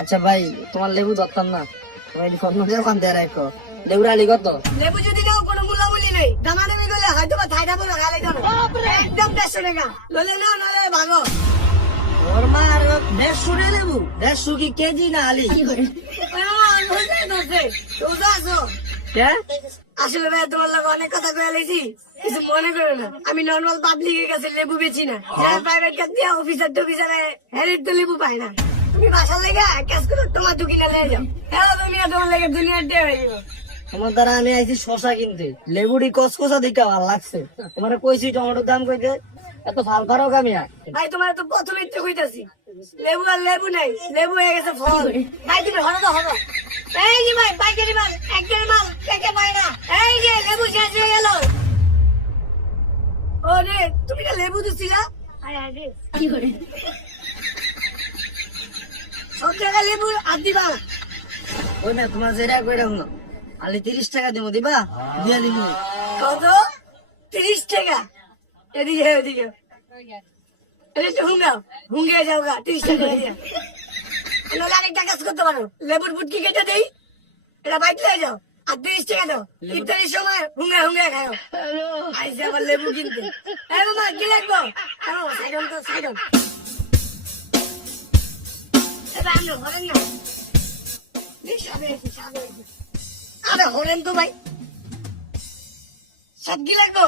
আচ্ছা ভাই, তোমার লেবু ধরতাম না, তোমার ওখান থেকে রাখো। লেবুর আলি কত? লেবু যদি নাও কোনো মূল্যমূল্য নেই, দামাদামি করলে হয়তো বা থাইটা বলে খালে যাবো একদম 150 টাকা। ললে না নলে ভাগো। ওর মার 150 লেবু, 150 কি কেজি না আলি? আসলে ভাই তোমার লোক অনেক কথা কয়ে লেছি, কিছু মনে করো না। আমি নর্মাল পাবলিকের কাছে লেবু বেচি না, যারা প্রাইভেট কাজ দিয়ে অফিসার টফিসারে হেরির তো লেবু পায় না। তুমি বাসার লেগে কাজ করে তোমার দোকানে নিয়ে যাও, হ্যাঁ দুনিয়া তোমার লেগে দুনিয়ার দিয়ে হয়ে যাবো। তোমার দ্বারা আমি আইছি শশা কিনতে, লেবুটি কসকসা দিকে ভালো লাগছে। তোমার কইছি টমেটোর দাম কইতে, এত ফাল পারো কামিয়া। ভাই তোমার তো প্রথমে তো কইতাছি, লেবু আর লেবু নাই, লেবু হয়ে গেছে ফল। ভাই তুমি হলো তো হলো। এই যে ভাই পাইকারি মাল, একদম মাল কে পায় না। এই যে লেবু শেষ হয়ে গেল। ওরে তুমি না লেবু দিছিলা? কি করে সব জায়গায় লেবু আর দিবা? ওই না তোমার যেটা কইরা না, আলি 30 টাকা দিব, দিবা? দিয়া দিব। কত? 30 টাকা? এদিকে এদিকে এটা হুঙ্গাও, হুঙ্গে যাও গা। 30 টাকা দিয়ে নাহলে আরেকটা কাজ করতে পারো, লেবুর বুটকি কেটে দেই, এটা বাইক লয়ে যাও আর 30 টাকা দাও। ইফতারির সময় হুঙ্গা হুঙ্গা খাও। আইসে আবার লেবু কিনতে। এই মামা কি লাগবো? সাইডন তো সাইডন। এবার আমরা হরেন না, আরে হরেন তো ভাই, সব কি লাগবো?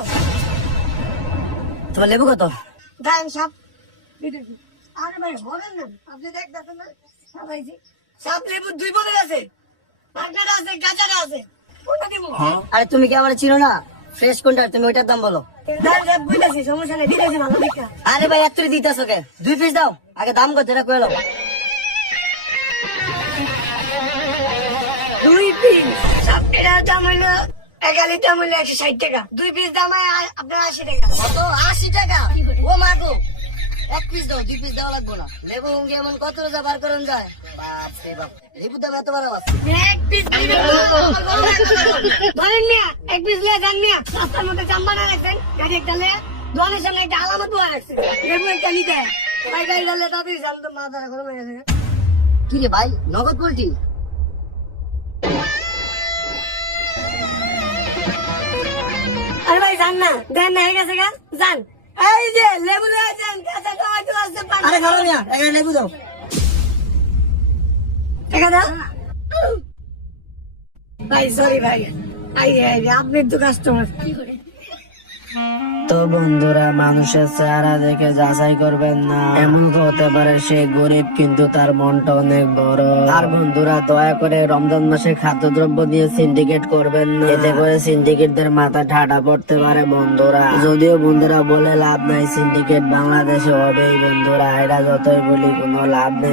তোমার লেবু কত? দাম সব। আরে ভাই হরেন না, আপনি দেখতেছেন না সবাই সব লেবু 2 বছর আছে, পাঁচটা আছে, গাছারা আছে, কোনটা দিব? আরে তুমি কি আমার চিনো না? ফ্রেশ কোনটা, তুমি ওইটার দাম বলো। দাম দাম বুঝাছি, সমস্যা নেই, দিতেছি ভালো দেখা। আরে ভাই এত দিতেছো কে? 2 পিস দাও, আগে দাম কত এটা কইলো। 2 পিস সব এটার দাম হইলো, একালির দাম হইলো 160 টাকা। 2 পিস দাম হয় আপনার 80 টাকা। কত? 80 টাকা? ও মা গো, 1 পিস দাও, 2 পিস দেওয়া লাগবো না। লেবু হুঙ্গি এমন কত রোজা বার করুন যায়? বাপ রে বাপ, লেবু দাম এত বড় আছে। এক পিস ধরেন মিয়া, 1 পিস লিয়ে যান মিয়া। রাস্তার মধ্যে জাম্বা না রাখছেন, গাড়ি একটা লিয়ে দোকানের সামনে একটা আলামত বয়া রাখছে, লেবু একটা নিতে। ভাই গাড়ি ডালে তাড়াতাড়ি যান তো, মাথা গরম হয়ে গেছে। কি রে ভাই, নগদ পোল্ট্রি? আরে ভাই যান না, দেন না হয়ে গেছে গা, যান। এই যে লেবু লিয়ে যান, কাঁচা টমেটো আছে, আরে খালো মিয়া, এখানে লেবু দাও। টাকা দাও। ভাই সরি ভাই, আপনি তো কাস্টমার। তো বন্ধুরা, মানুষের চেহারা দেখে যাচাই করবেন না, এমন হতে পারে সে গরিব কিন্তু তার মনটা অনেক বড়। আর বন্ধুরা, দয়া করে রমজান মাসে খাদ্যদ্রব্য নিয়ে সিন্ডিকেট করবেন না, এতে করে সিন্ডিকেটদের মাথা ঠাডা পড়তে পারে বন্ধুরা। যদিও বন্ধুরা বলে লাভ নাই, সিন্ডিকেট বাংলাদেশে হবেই বন্ধুরা, এটা যতই বলি কোনো লাভ নেই।